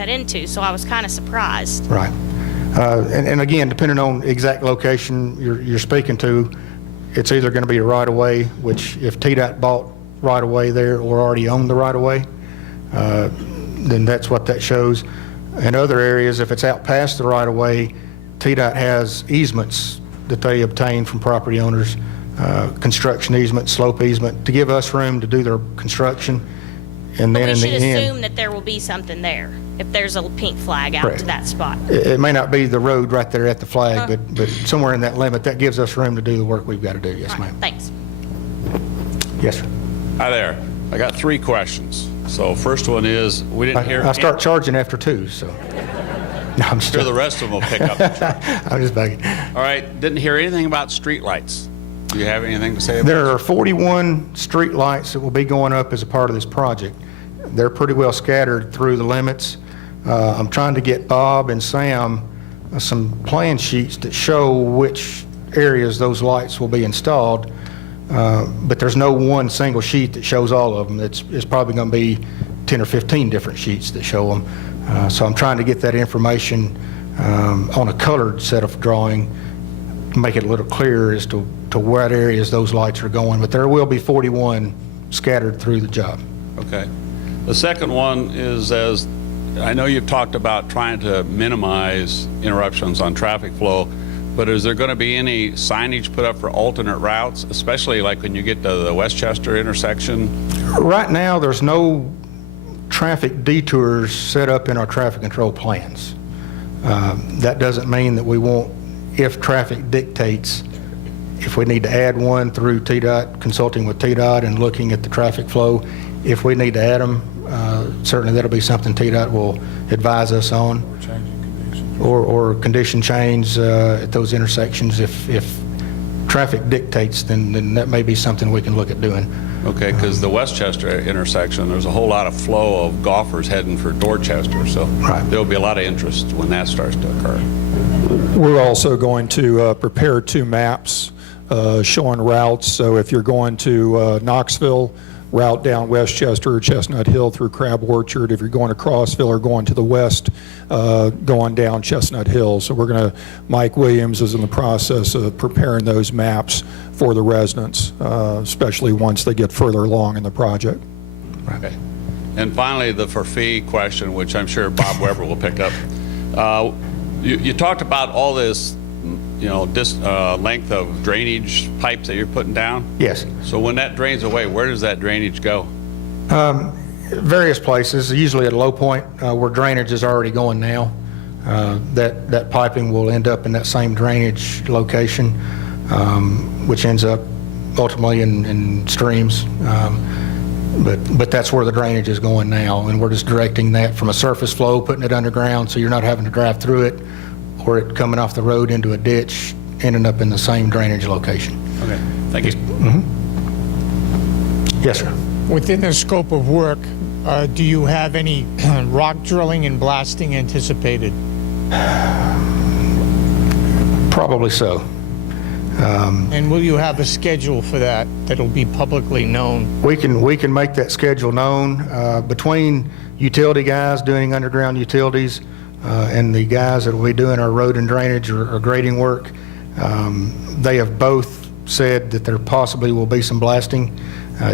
cut into, so I was kind of surprised. Right. And again, depending on exact location you're speaking to, it's either going to be a right-of-way, which if TDOT bought right-of-way there or already owned the right-of-way, then that's what that shows. In other areas, if it's out past the right-of-way, TDOT has easements that they obtain from property owners, construction easement, slope easement, to give us room to do their construction. And then We in the should end, assume that there will be something there if there's a pink flag out Correct. to that spot. it may not be the road right there at the flag, but somewhere in that limit, that gives us room to do the work we've got to do. Yes, All right, ma'am. thanks. Yes, sir. Hi there. I got 3 questions. So first one is, we didn't hear... I start charging after 2, so. No, I'm Sure, the rest of them will pick up the charge. I'm just begging. All right, didn't hear anything about streetlights. Do you have anything to say about There are 41 street lights that will be going up as a part of this project. They're pretty well scattered through the limits. I'm trying to get Bob and Sam some plan sheets that show which areas those lights will be installed, but there's no one single sheet that shows all of them. It's probably going to be 10 or 15 different sheets that show them. So I'm trying to get that information on a colored set of drawing, make it a little clearer as to what areas those lights are going, but there will be 41 scattered through the job. Okay. The second one is, as I know you've talked about trying to minimize interruptions on traffic flow, but is there going to be any signage put up for alternate routes, especially like when you get to the Westchester intersection? Right now, there's no traffic detours set up in our traffic control plans. That doesn't mean that we won't, if traffic dictates, if we need to add one through TDOT, consulting with TDOT and looking at the traffic flow, if we need to add them, certainly that'll be something TDOT will advise us on. Or changing conditions. Or condition change at those intersections. If traffic dictates, then that may be something we can look at doing. Okay, because the Westchester intersection, there's a whole lot of flow of golfers heading for Dorchester, so Right. there'll be a lot of interest when that starts to occur. We're also going to prepare 2 maps showing routes. So if you're going to Knoxville, route down Westchester or Chestnut Hill through Crab Orchard. If you're going to Crossville or going to the west, going down Chestnut Hill. So we're going to, Mike Williams is in the process of preparing those maps for the residents, especially once they get further along in the project. Okay. And finally, the for fee question, which I'm sure Bob Weber will pick up. You talked about all this, this length of drainage pipes that you're putting down. Yes. So when that drains away, where does that drainage go? Various places, usually at a low point where drainage is already going now. That piping will end up in that same drainage location, which ends up ultimately in streams. But that's where the drainage is going now, and we're just directing that from a surface flow, putting it underground so you're not having to drive through it, or it coming off the road into a ditch, ending up in the same drainage location. Okay, thank you. Yes, sir. Within the scope of work, do you have any rock drilling and blasting anticipated? Probably so. And will you have a schedule for that that'll be publicly known? We can make that schedule known between utility guys doing underground utilities and the guys that will be doing our road and drainage or grading work. They have both said that there possibly will be some blasting,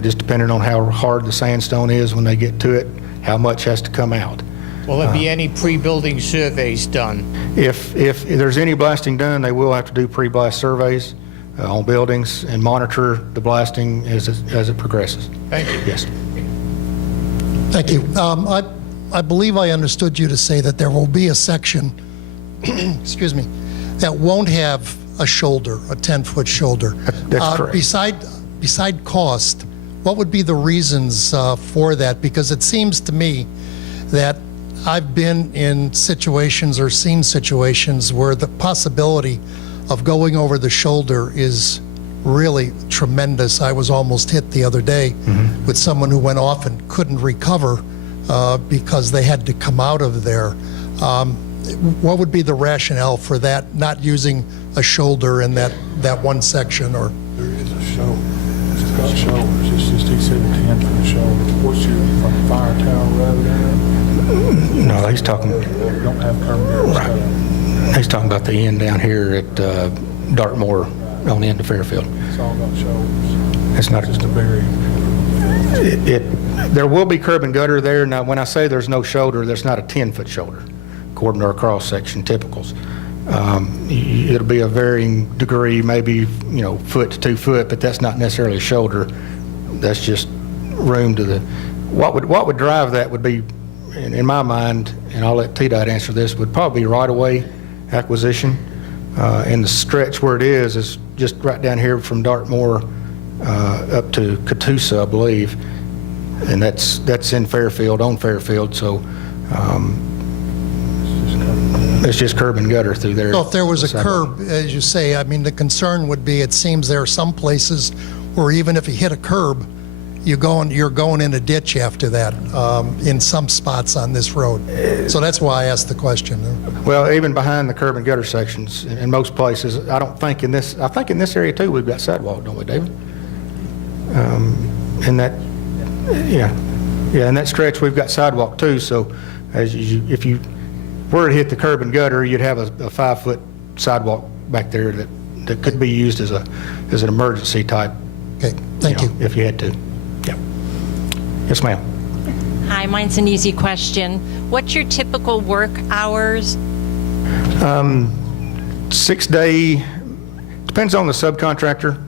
just depending on how hard the sandstone is when they get to it, how much has to come out. Will there be any pre-building surveys done? If there's any blasting done, they will have to do pre-blast surveys on buildings and monitor the blasting as it progresses. Thank you. Yes. Thank you. I believe I understood you to say that there will be a section, excuse me, that won't have a shoulder, a 10-foot shoulder. That's correct. Beside cost, what would be the reasons for that? Because it seems to me that I've been in situations or seen situations where the possibility of going over the shoulder is really tremendous. I was almost hit the other day with someone who went off and couldn't recover because they had to come out of there. What would be the rationale for that, not using a shoulder in that one section? Or There is a shoulder. It's got shoulders. It's just he said 10 for the shoulder. What's your from fire tower rather than? No, he's talking, Don't have curb gutters. he's talking about the end down here at Dartmoor on the end of Fairfield. It's all about shoulders. It's not Just a barrier. There will be curb and gutter there. Now, when I say there's no shoulder, there's not a 10-foot shoulder, according to our cross-section typicals. It'll be a varying degree, maybe, foot to 2 foot, but that's not necessarily a shoulder. That's just room to the, what would drive that would be, in my mind, and I'll let TDOT answer this, would probably be right-of-way acquisition. And the stretch where it is just right down here from Dartmoor up to Catoosa, I believe, and that's in Fairfield, on Fairfield, so it's just curb and gutter through there. So if there was a Sidewalk. curb, as you say, I mean, the concern would be, it seems there are some places where even if you hit a curb, you're going in a ditch after that, in some spots on this road. So that's why I asked the question. Well, even behind the curb and gutter sections, in most places, I think in this area too, we've got sidewalk, don't we, David? In that, yeah, in that stretch, we've got sidewalk too, so if you were to hit the curb and gutter, you'd have a 5-foot sidewalk back there that could be used as an emergency type. Okay, thank you. If you had to. Yeah. Yes, ma'am. Hi, mine's an easy question. What's your typical work hours? 6-day, depends on the subcontractor.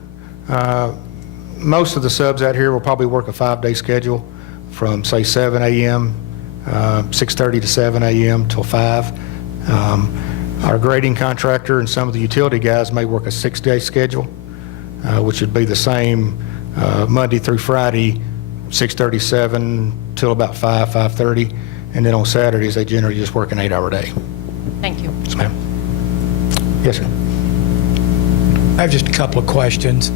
Most of the subs out here will probably work a 5-day schedule from, say, 7 a.m., 6:30 to 7 a.m. till 5. Our grading contractor and some of the utility guys may work a 6-day schedule, which would be the same Monday through Friday, 6:37 till about 5:30, and then on Saturdays, they generally just work an 8-hour day. Thank you. Yes, ma'am. Yes, sir. I have just a couple of questions.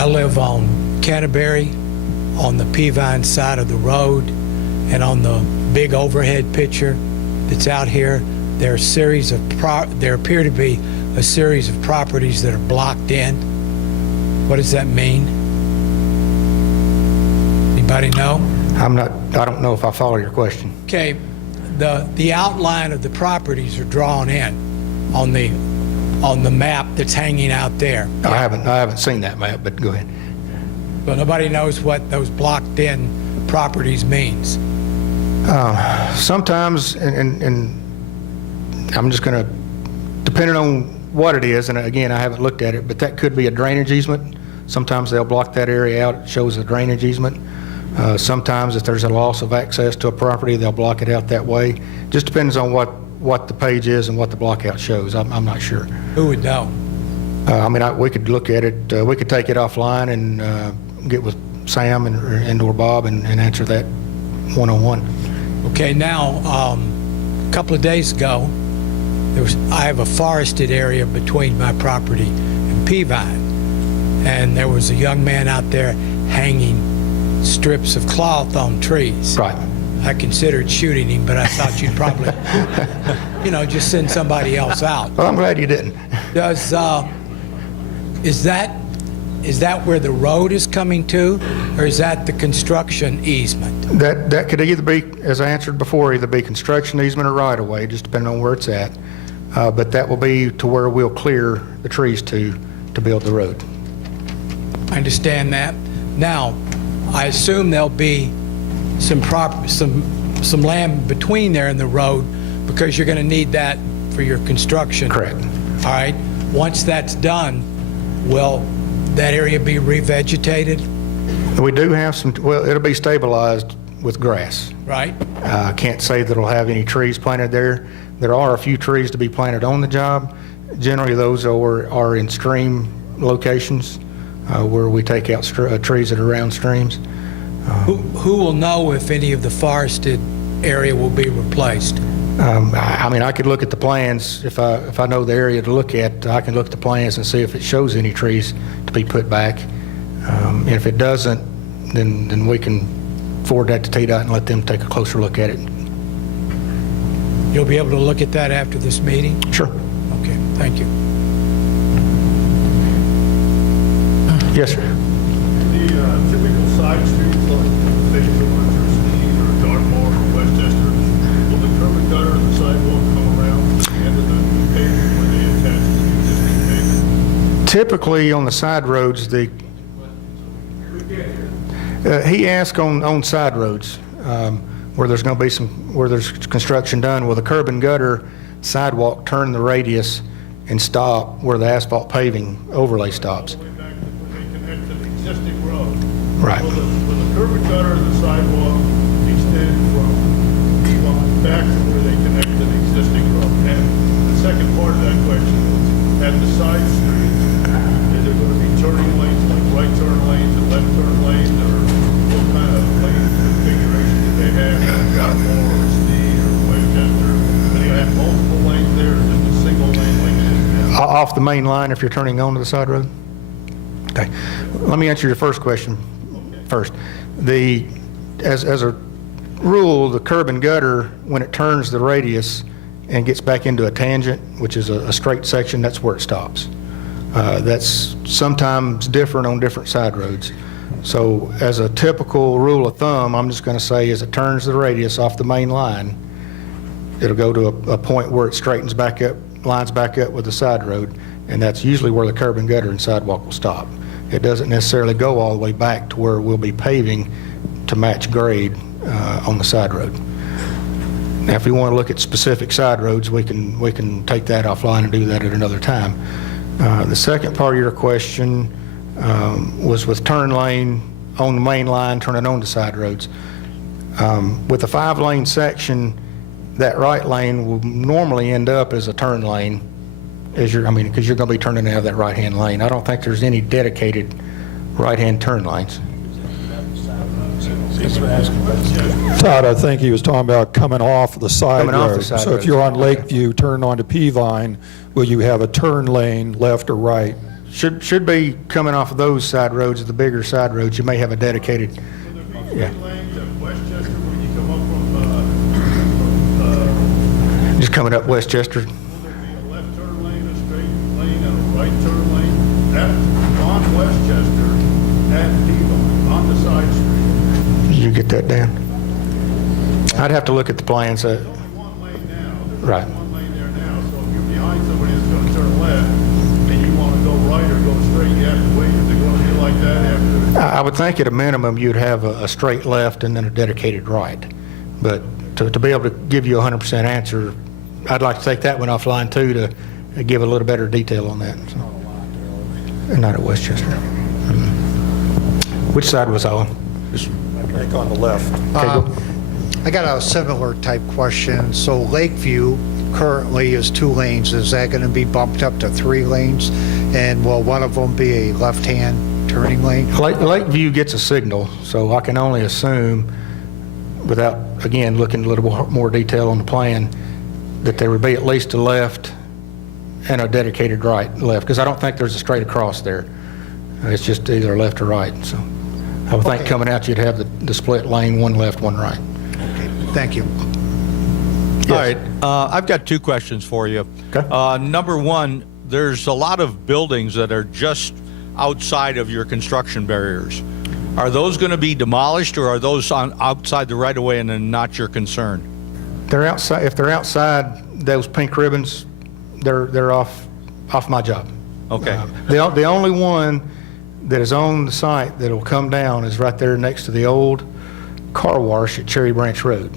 I live on Canterbury, on the Peavine side of the road, and on the big overhead picture that's out here, there appear to be a series of properties that are blocked in. What does that mean? Anybody know? I don't know if I follow your question. Okay, the outline of the properties are drawn in on the map that's hanging out there. I haven't seen that map, but go ahead. But nobody knows what those blocked in properties means. Sometimes, and I'm just going to, depending on what it is, and again, I haven't looked at it, but that could be a drainage easement. Sometimes they'll block that area out. It shows a drainage easement. Sometimes if there's a loss of access to a property, they'll block it out that way. Just depends on what the page is and what the blockout shows. I'm not sure. Who would know? We could look at it. We could take it offline and get with Sam and/or Bob and answer that one-on-one. Okay, now, a couple of days ago, I have a forested area between my property and Peavine, and there was a young man out there hanging strips of cloth on trees. Right. I considered shooting him, but I thought you'd probably, just send somebody else out. Well, I'm glad you didn't. Is that where the road is coming to, or is that the construction easement? That could either be, as I answered before, either be construction easement or right-of-way, just depending on where it's at. But that will be to where we'll clear the trees to build the road. I understand that. Now, I assume there'll be some land between there and the road, because you're going to need that for your construction. Correct. All right. Once that's done, will that area be revegetated? We do have it'll be stabilized with grass. Right. I can't say that it'll have any trees planted there. There are a few trees to be planted on the job. Generally, those are in stream locations where we take out trees that are around streams. Who will know if any of the forested area will be replaced? I could look at the plans. If I know the area to look at, I can look at the plans and see if it shows any trees to be put back. And if it doesn't, then we can forward that to TDOT and let them take a closer look at it. You'll be able to look at that after this meeting? Sure. Okay, thank you. Yes, sir. The typical side streets like Fayetteville or Dartmoor Typically, on the side roads, he asked on side roads, where there's going to be where there's construction done, will the curb and gutter sidewalk turn the radius and stop where the asphalt paving overlay stops? Way back to when they connect to the existing road. Right. Will the curb and gutter and the sidewalk extend from Peavine back to where they connect to the existing road? And the second part of that question is, at the side streets, is there going to be turning lanes, like right turn lanes and left turn lanes, or what kind of lane configuration do they have? Gatmore or Steed or Westchester? Do they have multiple lanes there, or just a single lane like it is now? Off the main line if you're turning onto the side road? Okay. Let me answer your first question first. As a rule, the curb and gutter, when it turns the radius and gets back into a tangent, which is a straight section, that's where it stops. That's sometimes different on different side roads. So as a typical rule of thumb, I'm just going to say as it turns the radius off the main line, it'll go to a point where it straightens back up, lines back up with the side road, and that's usually where the curb and gutter and sidewalk will stop. It doesn't necessarily go all the way back to where we'll be paving to match grade on the side road. Now, if we want to look at specific side roads, we can take that offline and do that at another time. The second part of your question was with turn lane on the main line, turning onto side roads. With a 5-lane section, that right lane will normally end up as a turn lane, because you're going to be turning out of that right-hand lane. I don't think there's any dedicated right-hand turn lanes. Todd, I think he was talking about coming off the side Coming off the road. side So if roads. you're on Lakeview, turn onto Peavine, will you have a turn lane left or right? Should be coming off of those side roads, the bigger side roads. You may have a dedicated. Will there be Yeah. three lanes at Westchester when you come up from, Just coming up Westchester. will there be a left turn lane, a straight lane, and a right turn lane on Westchester at Peavine, on the side street? Did you get that down? I'd have to look at the plans. There's only one lane now. There's Right. only one lane there now, so if you're behind somebody that's going to turn left and you want to go right or go straight, you have to wait. Is it going to be like that after? I would think at a minimum you'd have a straight left and then a dedicated right. But to be able to give you a 100% answer, I'd like to take that one offline too to give a little better detail on that. So. Not at Westchester. Which side was I on? I think on the left. I got a similar type question. So Lakeview currently is 2 lanes. Is that going to be bumped up to 3 lanes? And will one of them be a left-hand turning lane? Lakeview gets a signal, so I can only assume, without, again, looking a little more detail on the plan, that there would be at least a left and a dedicated right left, because I don't think there's a straight across there. It's just either left or right. So I would think Okay. coming out, you'd have the split lane, one left, one right. Okay, thank you. All right, I've got 2 questions for you. Okay. Number one, there's a lot of buildings that are just outside of your construction barriers. Are those going to be demolished, or are those outside the right-of-way and then not your concern? They're outside. If they're outside those pink ribbons, they're off my job. Okay. The only one that is on the site that will come down is right there next to the old car wash at Cherry Branch Road.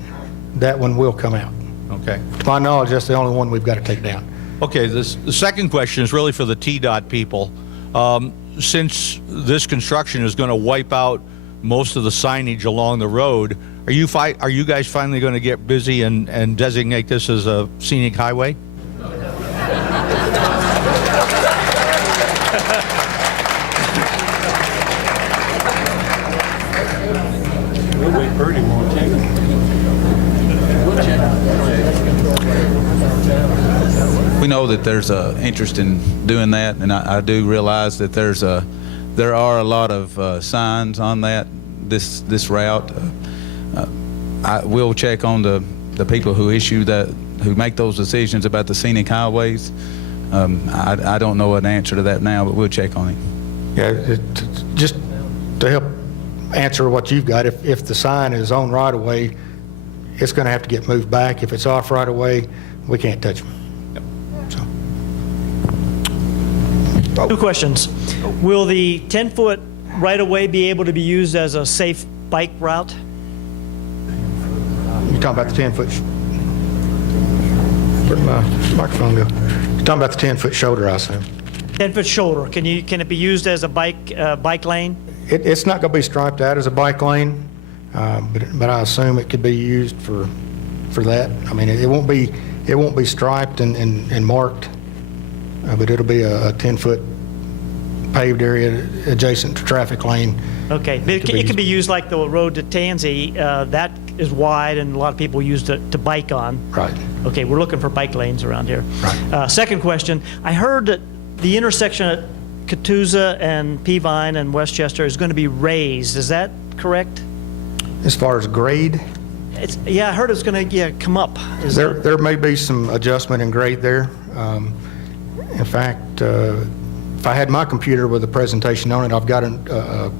That one will come out. Okay. To my knowledge, that's the only one we've got to take down. Okay, the second question is really for the TDOT people. Since this construction is going to wipe out most of the signage along the road, are you guys finally going to get busy and designate this as a scenic highway? We know that there's a interest in doing that, and I do realize that there are a lot of signs on this route. I will check on the people who who make those decisions about the scenic highways. I don't know an answer to that now, but we'll check on it. Yeah, just to help answer what you've got, if the sign is on right of way, it's going to have to get moved back. If it's off right of way, we can't touch them. So. Two questions. Will the 10-foot right-of-way be able to be used as a safe bike route? You're talking about the 10-foot, where'd my microphone go? You're talking about the 10-foot shoulder, I assume. 10-foot shoulder, can it be used as a bike lane? It's not going to be striped out as a bike lane, but I assume it could be used for that. I mean, it won't be striped and marked, but it'll be a 10-foot paved area adjacent to traffic lane. Okay, but it can be used like the road to Tansy. That is wide, and a lot of people use it to bike on. Right. Okay, we're looking for bike lanes around here. Right. Second question, I heard that the intersection at Catoosa and Peavine and Westchester is going to be raised. Is that correct? As far as grade, Yeah, I heard it's going to come up. there may be some adjustment in grade there. In fact, if I had my computer with a presentation on it, I've got a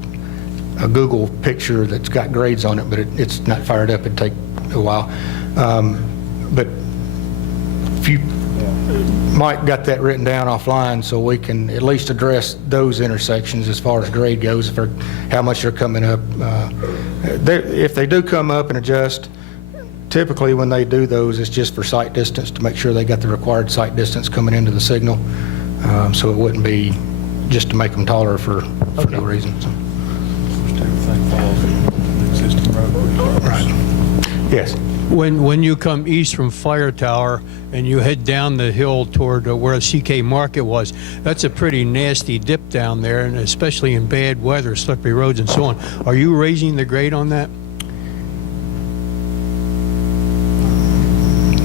Google picture that's got grades on it, but it's not fired up. It'd take a while. But if you, Mike got that written down offline so we can at least address those intersections as far as grade goes, how much they're coming up. If they do come up and adjust, typically when they do those, it's just for sight distance to make sure they got the required sight distance coming into the signal. So it wouldn't be just to make them taller for no reason. So. Right. Yes. When you come east from Fire Tower and you head down the hill toward where CK Market was, that's a pretty nasty dip down there, and especially in bad weather, slippery roads and so on. Are you raising the grade on that?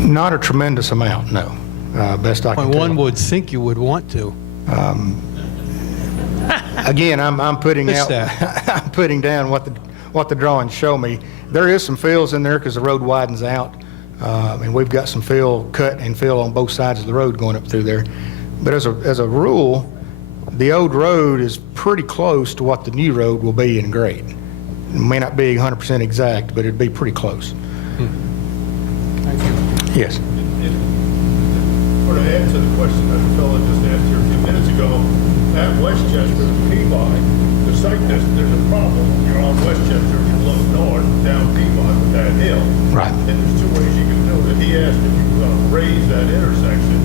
Not a tremendous amount, no. Best I can tell. One would think you would want to. Again, I'm putting out, I'm putting down what the drawings show me. There is some fills in there because the road widens out, and we've got some cut and fill on both sides of the road going up through there. But as a rule, the old road is pretty close to what the new road will be in grade. It may not be 100% exact, but it'd be pretty close. Thank you. Yes. For to answer the question that the fellow just asked here a few minutes ago, at Westchester and Peavine, the site distance, there's a problem. When you're on Westchester, you look north down Peavine with that hill. Right. And there's two ways you can do it. He asked if you were going to raise that intersection.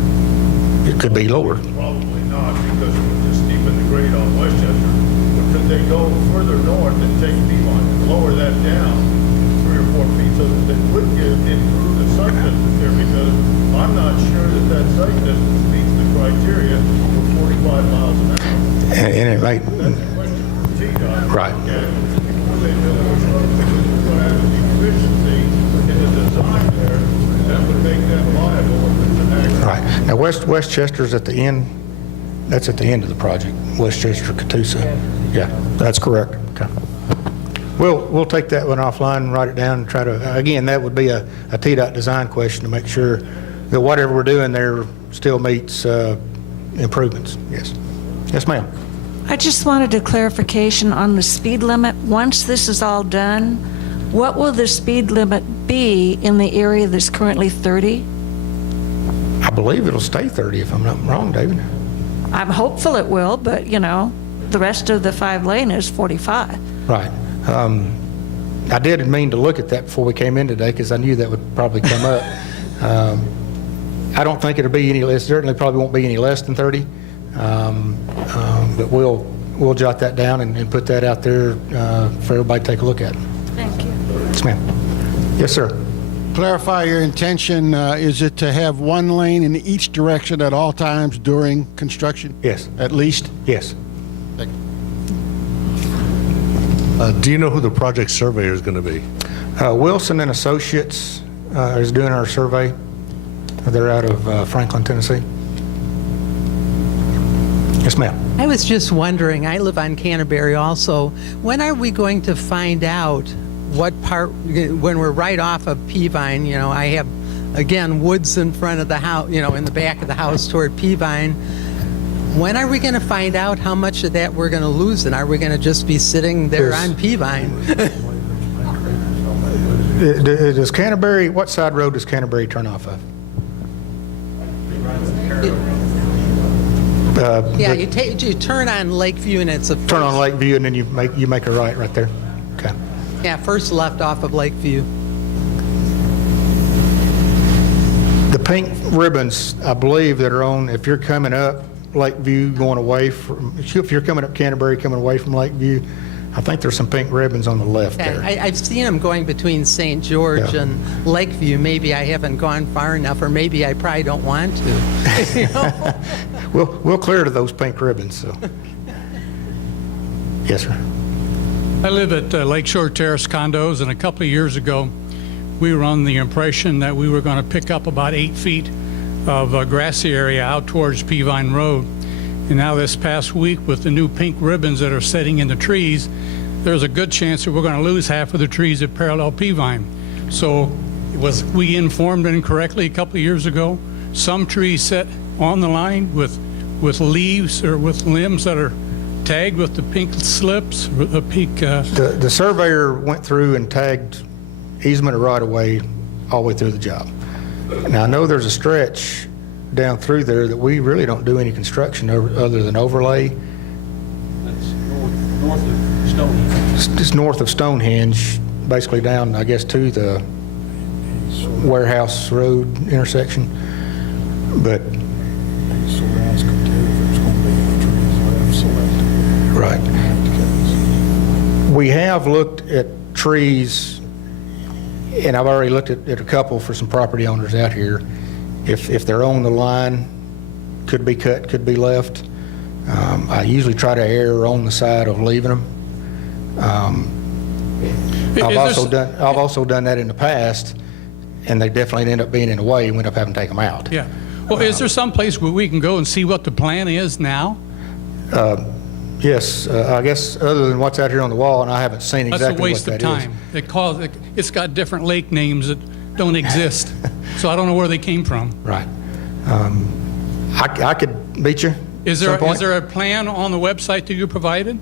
It could be lower. Probably not, because it would just steepen the grade on Westchester. But could they go further north and take Peavine and lower that down 3 or 4 feet so that they would improve the site distance there? Because I'm not sure that site distance meets the criteria for 45 miles an hour. And it might, That's a question for TDOT. right. Okay. They really wish to have the efficiency in the design there, that would make that viable if it's an accident. Right. Now, Westchester's at the end, that's at the end of the project, Westchester, Catoosa. Yeah. That's correct. Okay. We'll take that one offline and write it down and try to, again, that would be a TDOT design question to make sure that whatever we're doing there still meets improvements. Yes. Yes, ma'am. I just wanted a clarification on the speed limit. Once this is all done, what will the speed limit be in the area that's currently 30? I believe it'll stay 30 if I'm not wrong, David. I'm hopeful it will, but, the rest of the 5-lane is 45. Right. I did mean to look at that before we came in today because I knew that would probably come up. I don't think it'll be any less, certainly probably won't be any less than 30. But we'll jot that down and put that out there for everybody to take a look at. Thank you. Yes, ma'am. Yes, sir. Clarify your intention. Is it to have one lane in each direction at all times during construction? Yes. At least? Yes. Thank you. Do you know who the project surveyor is going to be? Wilson and Associates is doing our survey. They're out of Franklin, Tennessee. Yes, ma'am. I was just wondering, I live on Canterbury also, when are we going to find out what part, when we're right off of Peavine, I have, again, woods in front of the house, in the back of the house toward Peavine. When are we going to find out how much of that we're going to lose, and are we going to just be sitting there on Peavine? Does Canterbury, what side road does Canterbury turn off of? Yeah, you turn on Lakeview and it's a first, Turn on Lakeview and then you make a right there. Okay. yeah, first left off of Lakeview. The pink ribbons, I believe, that are on, if you're coming up Lakeview, going away from, if you're coming up Canterbury, coming away from Lakeview, I think there's some pink ribbons on the left there. I've seen them going between St. George Yeah. and Lakeview. Maybe I haven't gone far enough, or maybe I probably don't want to. You know? We'll clear to those pink ribbons, so. Yes, sir. I live at Lakeshore Terrace condos, and a couple of years ago, we were on the impression that we were going to pick up about 8 feet of grassy area out towards Peavine Road. And now this past week, with the new pink ribbons that are setting in the trees, there's a good chance that we're going to lose half of the trees that parallel Peavine. So was we informed incorrectly a couple of years ago? Some trees set on the line with leaves or with limbs that are tagged with the pink slips, the pink... The surveyor went through and tagged easement or right-of-way all the way through the job. Now, I know there's a stretch down through there that we really don't do any construction other than overlay. That's north of Stonehenge. It's north of Stonehenge, basically down, I guess, to the Warehouse Road intersection. But right. We have looked at trees, and I've already looked at a couple for some property owners out here. If they're on the line, could be cut, could be left. I usually try to err on the side of leaving them. I've also done that in the past, and they definitely end up being in the way and we end up having to take them out. Yeah. Well, is there some place where we can go and see what the plan is now? Yes, I guess other than what's out here on the wall, and I haven't seen exactly what that is. That's a waste of time. It's got different lake names that don't exist, so I don't know where they came from. Right. I could meet you. Is there a plan on the website that you provided?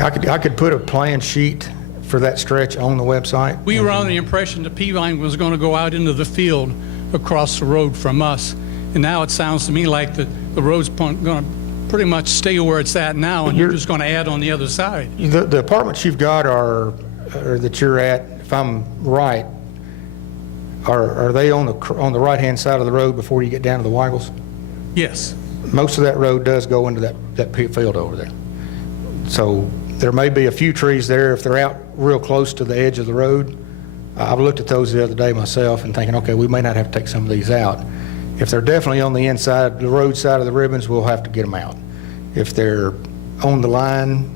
I could put a plan sheet for that stretch on the website. We were under the impression that Peavine was going to go out into the field across the road from us, and now it sounds to me like the road's going to pretty much stay where it's at now, and you're just going to add on the other side. The apartments you've got or that you're at, if I'm right, are they on the right-hand side of the road before you get down to the Weigels? Yes. Most of that road does go into that field over there. So there may be a few trees there if they're out real close to the edge of the road. I've looked at those the other day myself and thinking, okay, we may not have to take some of these out. If they're definitely on the inside, the road side of the ribbons, we'll have to get them out. If they're on the line,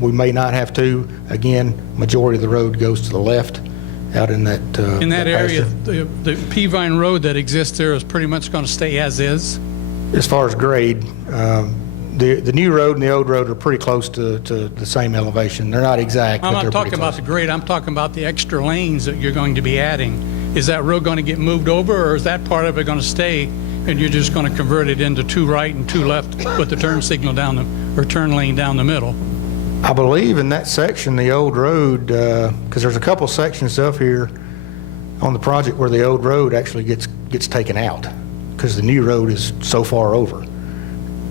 we may not have to. Again, majority of the road goes to the left out in that In that area, pasture. the Peavine Road that exists there is pretty much going to stay as is? As far as grade, the new road and the old road are pretty close to the same elevation. They're not exact, I'm but they're not talking pretty about close. the grade, I'm talking about the extra lanes that you're going to be adding. Is that road going to get moved over, or is that part of it going to stay, and you're just going to convert it into 2 right and 2 left with the turn signal or turn lane down the middle? I believe in that section, the old road, because there's a couple sections up here on the project where the old road actually gets taken out because the new road is so far over.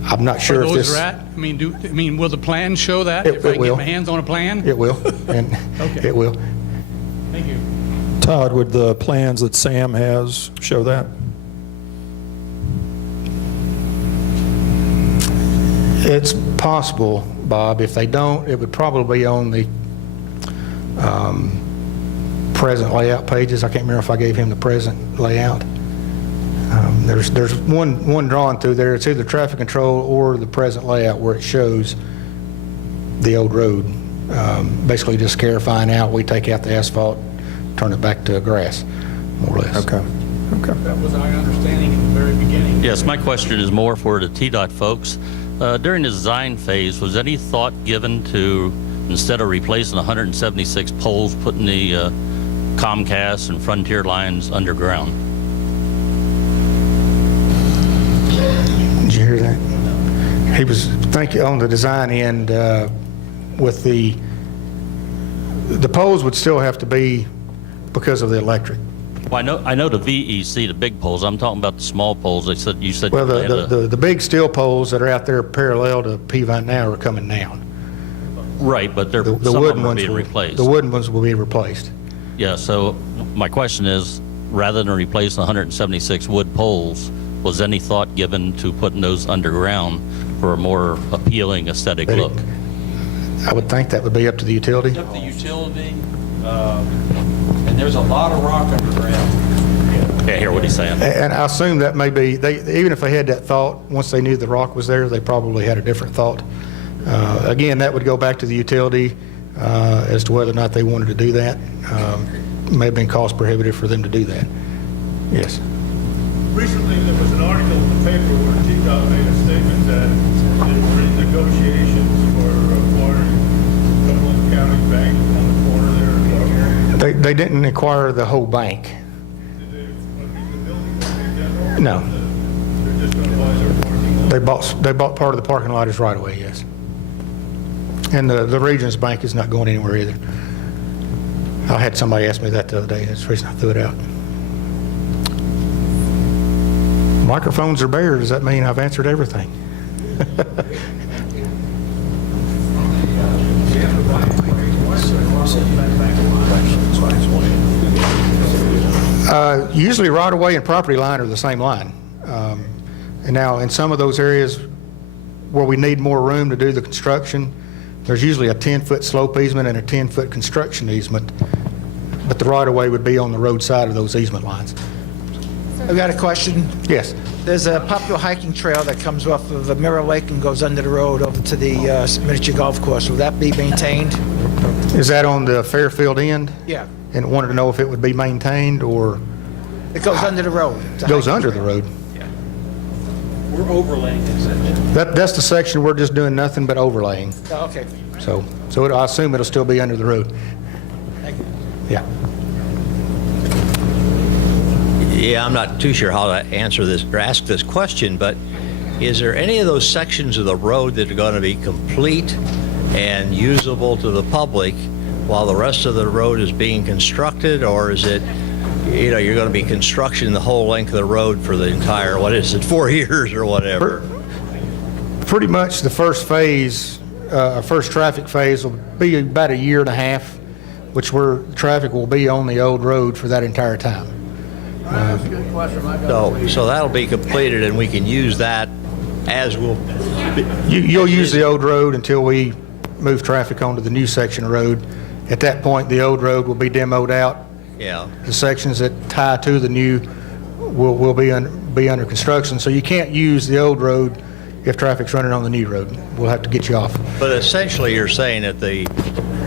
I'm not sure if Where this... those are at? I mean, will the plan show that? If I can get my hands on a plan? It will, and Okay. it will. Thank you. Todd, would the plans that Sam has show that? It's possible, Bob. If they don't, it would probably be on the present layout pages. I can't remember if I gave him the present layout. There's one drawn through there. It's either traffic control or the present layout where it shows the old road. Basically just clarifying out, we take out the asphalt, turn it back to grass, more or less. Okay. That was our understanding in the very beginning. Yes, my question is more for the TDOT folks. During the design phase, was any thought given to, instead of replacing 176 poles, putting the Comcast and Frontier lines underground? Did you hear that? He was thinking on the design end with the poles would still have to be because of the electric. Well, I know the VEC, the big poles. I'm talking about the small poles. You said. Well, they had the big steel poles that are out there parallel to Peavine now are coming down. right, but they're The some of wooden them are ones being will, replaced. the wooden ones will be replaced. Yeah. So my question is, rather than replace the 176 wood poles, was any thought given to putting those underground for a more appealing aesthetic That- look? I would think that would be up to the utility. Up the utility, and there's a lot of rock underground. Can't hear what he's saying. And I assume that may be, even if they had that thought, once they knew the rock was there, they probably had a different thought. Again, that would go back to the utility as to whether or not they wanted to do that. It may have been cost prohibitive for them to do that. Yes. Recently, there was an article in the paper where TDOT made a statement that they were in negotiations for acquiring Cumberland County Bank on the corner there. They didn't acquire the whole bank. No. They're just going to buy their parking lot. They bought part of the parking lot as right away, yes. And the Regions Bank is not going anywhere either. I had somebody ask me that the other day. That's the reason I threw it out. Microphones are bare. Does that mean I've answered everything? Usually right-of-way and property line are the same line. And now in some of those areas where we need more room to do the construction, there's usually a 10-foot slope easement and a 10-foot construction easement, but the right-of-way would be on the road side of those easement lines. I've got a question. Yes. There's a popular hiking trail that comes off of Mirror Lake and goes under the road over to the miniature golf course. Will that be maintained? Is that on the Fairfield end? Yeah. And wanted to know if it would be maintained or It goes under the road. It's a goes hiking under the trail. road? We're overlaying it, essentially. That's the section we're just doing nothing but overlaying. Oh, okay. So I assume it'll still be under the road. Thank you. Yeah. Yeah, I'm not too sure how to answer this or ask this question, but is there any of those sections of the road that are going to be complete and usable to the public while the rest of the road is being constructed, or is it, you're going to be constructing the whole length of the road for the entire, 4 years or whatever? Pretty much the first phase, first traffic phase will be about 1.5 years, which where traffic will be on the old road for that entire time. So that'll be completed and we can use that as we'll... You'll use the old road until we move traffic onto the new section of road. At that point, the old road will be demoed out. Yeah. The sections that tie to the new will be under construction. So you can't use the old road if traffic's running on the new road. We'll have to get you off. But essentially, you're saying that the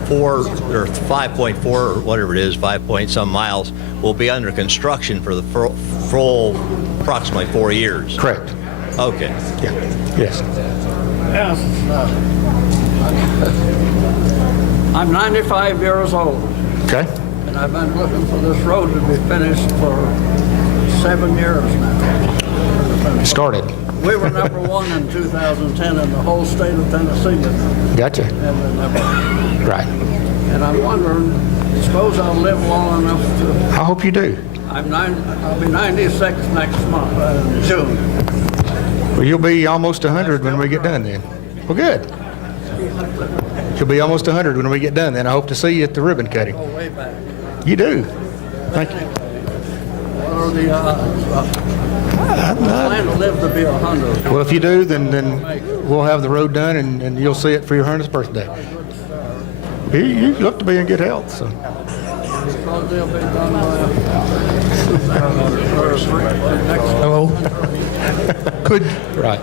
4 or 5.4 or whatever it is, 5 point some miles, will be under construction for the full approximately 4 years. Correct. Okay. Yeah. Yes. I'm 95 years old. Okay. And I've been looking for this road to be finished for 7 years now. Started. We were number one in 2010 in the whole state of Tennessee. Gotcha. Right. And I'm wondering, suppose I'll live long enough to... I hope you do. I'll be 96 next month, June. Well, you'll be almost 100 when we get done then. Well, good. You'll be almost 100 when we get done then. I hope to see you at the ribbon cutting. Oh, way back. You do. Thank you. What are the odds? I plan to live to be 100. Well, if you do, then we'll have the road done and you'll see it for your 100th birthday. You look to be in good health, so. Because they'll be done by... Hello? Could, Right.